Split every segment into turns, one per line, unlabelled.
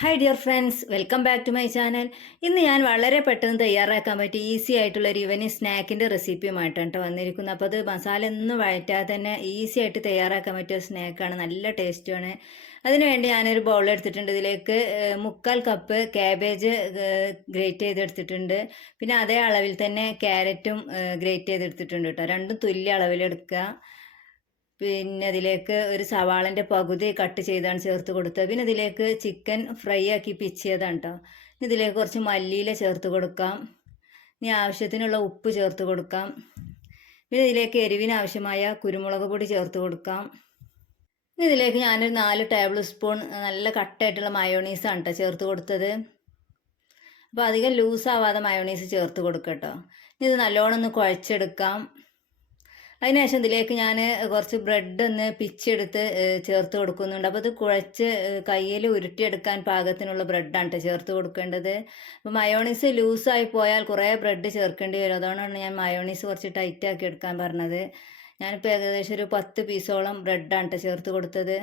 Hi dear friends welcome back to my channel ഇന്ന് ഞാൻ വളരെ പെട്ടെന്ന് തയ്യാറാക്കാൻ പറ്റിയ ഈസി ആയിട്ടുള്ള ഒരു ഈവനിങ് സ്നാക്കിന്റെ റെസിപ്പിയുമായിട്ടാണ് കേട്ടോ വന്നിരിക്കുന്നത്. അപ്പോൾ അത് മസാല ഒന്നും വഴറ്റാതെ തന്നെ ഈസി ആയിട്ട് തയ്യാറാക്കാൻ പറ്റിയ സ്നാക്കാണ് നല്ല ടേസ്റ്റുമാണ് അതിനുവേണ്ടി ഞാനൊരു ബൗൾ എടുത്തിട്ടുണ്ട്. ഇതിലേക്ക് മുക്കാൽ കപ്പ് ക്യാബേജ് ഗ്രേറ്റ് ചെയ്തെടുത്തിട്ടുണ്ട് പിന്നെ അതേ അളവിൽ തന്നെ ക്യാരറ്റും ഗ്രേറ്റ് ചെയ്തെടുത്തിട്ടുണ്ട് കേട്ടോ രണ്ടും തുല്യ അളവിലെടുക്കുക പിന്നെ അതിലേക്ക് ഒരു സവാളന്റെ പകുതി കട്ട് ചെയ്താണ് ചേർത്ത് കൊടുത്തത്. പിന്നെ ഇതിലേക്ക് ചിക്കൻ ഫ്രൈ ആക്കി പിച്ചിയതാണ് കേട്ടോ ഇതിലേക്ക് കുറച്ച് മല്ലിയില ചേർത്ത് കൊടുക്കാം. ഇനി ആവശ്യത്തിനുള്ള ഉപ്പ് ചേർത്ത് കൊടുക്കാം. പിന്നെ ഇതിലേക്ക് എരിവിന് ആവശ്യമായ കുരുമുളക് പൊടി ചേർത്ത് കൊടുക്കാം. ഇനി ഇതിലേക്ക് ഞാനൊരു നാല് ടേബിൾ സ്പൂൺ നല്ല കട്ടായിട്ടുള്ള ആണ് കേട്ടോ ചേർത്ത് കൊടുത്തത്. അപ്പോൾ അധികം ലൂസാവാതെ മയോണീസ് ചേർത്ത് കൊടുക്കട്ടോ ഇനി ഇത് നല്ലോണം ഒന്ന് കുഴച്ചെടുക്കാം. അതിനുശേഷം ഇതിലേക്ക് ഞാൻ കുറച്ച് ബ്രെഡ് ഒന്ന് പിച്ചെടുത്ത് ചേർത്ത് കൊടുക്കുന്നുണ്ട്. അപ്പോൾ ഇത് കുഴച്ച് കയ്യിൽ ഉരുട്ടിയെടുക്കാൻ പാകത്തിനുള്ള ബ്രെഡാണ് കേട്ടോ ചേർത്ത് കൊടുക്കേണ്ടത്. അപ്പോൾ മയോണീസ് ലൂസായി പോയാൽ കുറേ ബ്രെഡ് ചേർക്കേണ്ടി വരും. അതുകൊണ്ടാണ് ഞാൻ മയോണീസ് കുറച്ച് ടൈറ്റാക്കി എടുക്കാൻ പറഞ്ഞത്. ഞാനിപ്പോൾ ഏകദേശം ഒരു പത്ത് പീസോളം ബ്രെഡാണ് കേട്ടോ ചേർത്ത് കൊടുത്തത്.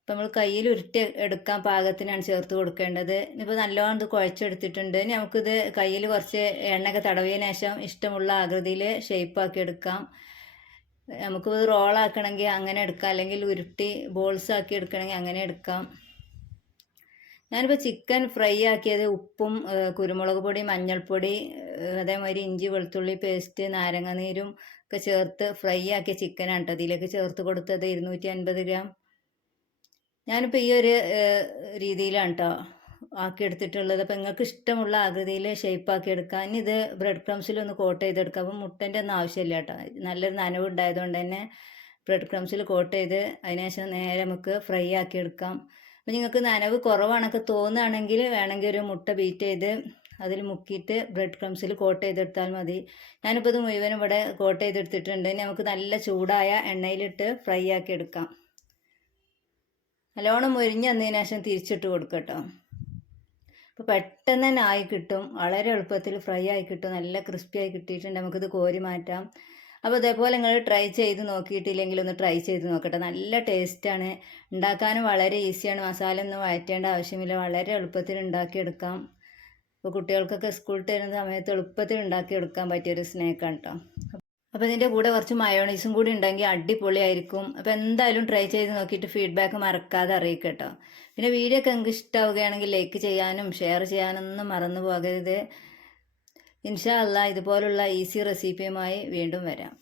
അപ്പോൾ നമ്മൾ കയ്യിൽ ഉരുട്ടി എടുക്കാൻ പാകത്തിനാണ് ചേർത്ത് കൊടുക്കേണ്ടത്. ഇനിയിപ്പോൾ നല്ലോണം ഇത് കുഴച്ചെടുത്തിട്ടുണ്ട്. ഇനി നമുക്കിത് കയ്യിൽ കുറച്ച് എണ്ണയൊക്കെ തടവിയതിനു ശേഷം ഇഷ്ടമുള്ള ആകൃതിയിൽ ഷേപ്പാക്കി എടുക്കാം. നമുക്ക് റോളാക്കണമെങ്കിൽ അങ്ങനെ എടുക്കാം. അല്ലെങ്കിൽ ഉരുട്ടി ബോൾസ് ആക്കി എടുക്കണമെങ്കിൽ അങ്ങനെ എടുക്കാം. ഞാനിപ്പോൾ ചിക്കൻ ഫ്രൈ ആക്കിയത് ഉപ്പും കുരുമുളക് പൊടി മഞ്ഞൾപ്പൊടി അതേമാതിരി ഇഞ്ചി വെളുത്തുള്ളി പേസ്റ്റ് നാരങ്ങ നീരും ഒക്കെ ചേർത്ത് ഫ്രൈ ആക്കിയ ചിക്കനാണ് കേട്ടോ ഇതിലേക്ക് ചേർത്ത് കൊടുത്തത് ഇരുന്നൂറ്റി അൻപത് ഗ്രാം ഞാനിപ്പോൾ ഈ ഒരു രീതിയിലാണ് കേട്ടോ ആക്കിയെടുത്തിട്ടുള്ളത്. അപ്പം നിങ്ങൾക്ക് ഇഷ്ടമുള്ള ആകൃതിയിൽ ഷേപ്പാക്കി എടുക്കാം. ഇനി ഇത് ബ്രെഡ് ക്രംസിൽ ഒന്ന് കോട്ട് ചെയ്തെടുക്കാം അപ്പം മുട്ടന്റെ ഒന്നും ആവശ്യമില്ല കേട്ടോ. നല്ലൊരു നനവ് ഉണ്ടായതുകൊണ്ട് തന്നെ ബ്രെഡ് ക്രംസിൽ കോട്ട് ചെയ്ത് അതിനുശേഷം നേരെ നമുക്ക് ഫ്രൈ ആക്കി എടുക്കാം. അപ്പോൾ നിങ്ങൾക്ക് നനവ് കുറവാണൊക്കെ തോന്നുകയാണെങ്കിൽ വേണമെങ്കിൽ ഒരു മുട്ട ബീറ്റ് ചെയ്ത് അതിൽ മുക്കിയിട്ട് ബ്രെഡ് ക്രംസിൽ കോട്ട് ചെയ്തെടുത്താൽ മതി. ഞാനിപ്പോൾ ഇത് മുഴുവനും ഇവിടെ കോട്ട് ചെയ്തെടുത്തിട്ടുണ്ട്. ഇനി നമുക്ക് നല്ല ചൂടായ എണ്ണയിലിട്ട് ഫ്രൈ ആക്കി എടുക്കാം. നല്ലോണം മുരിഞ്ഞ് വന്നതിന് ശേഷം തിരിച്ചിട്ട് കൊടുക്കട്ടോ അപ്പോൾ പെട്ടെന്ന് തന്നെ ആയി കിട്ടും. വളരെ എളുപ്പത്തിൽ ഫ്രൈ ആയി കിട്ടും. നല്ല ക്രിസ്പി ആയി കിട്ടിയിട്ടുണ്ട്. നമുക്കിത് കോരി മാറ്റാം. അപ്പോൾ ഇതേപോലെ നിങ്ങൾ ട്രൈ ചെയ്ത് നോക്കിയിട്ടില്ലെങ്കിൽ ഒന്ന് ട്രൈ ചെയ്ത് നോക്കട്ടെ. നല്ല ടേസ്റ്റാണ് ഉണ്ടാക്കാനും വളരെ ഈസിയാണ് മസാല ഒന്നും വഴറ്റേണ്ട ആവശ്യമില്ല. വളരെ എളുപ്പത്തിൽ ഉണ്ടാക്കിയെടുക്കാം. ഇപ്പോൾ കുട്ടികൾക്കൊക്കെ സ്കൂളിൽ തരുന്ന സമയത്ത് എളുപ്പത്തിൽ ഉണ്ടാക്കിയെടുക്കാൻ പറ്റിയൊരു സ്നാക്കാണ് കേട്ടോ അപ്പോൾ ഇതിന്റെ കൂടെ കുറച്ച് മയോണൈസും കൂടി ഉണ്ടെങ്കിൽ അടിപൊളിയായിരിക്കും. അപ്പോൾ എന്തായാലും ട്രൈ ചെയ്ത് നോക്കിയിട്ട് ഫീഡ്ബാക്ക് മറക്കാതെ അറിയിക്കട്ടോ. കേട്ടോ പിന്നെ വീഡിയോ ഒക്കെ നിങ്ങൾക്ക് ഇഷ്ടമാവുകയാണെങ്കിൽ ലൈക്ക് ചെയ്യാനും ഷെയർ ചെയ്യാനൊന്നും മറന്നു പോകരുത്. ഇൻഷാ അല്ല ഇതുപോലുള്ള ഈസി റെസിപ്പിയുമായി വീണ്ടും വരാം.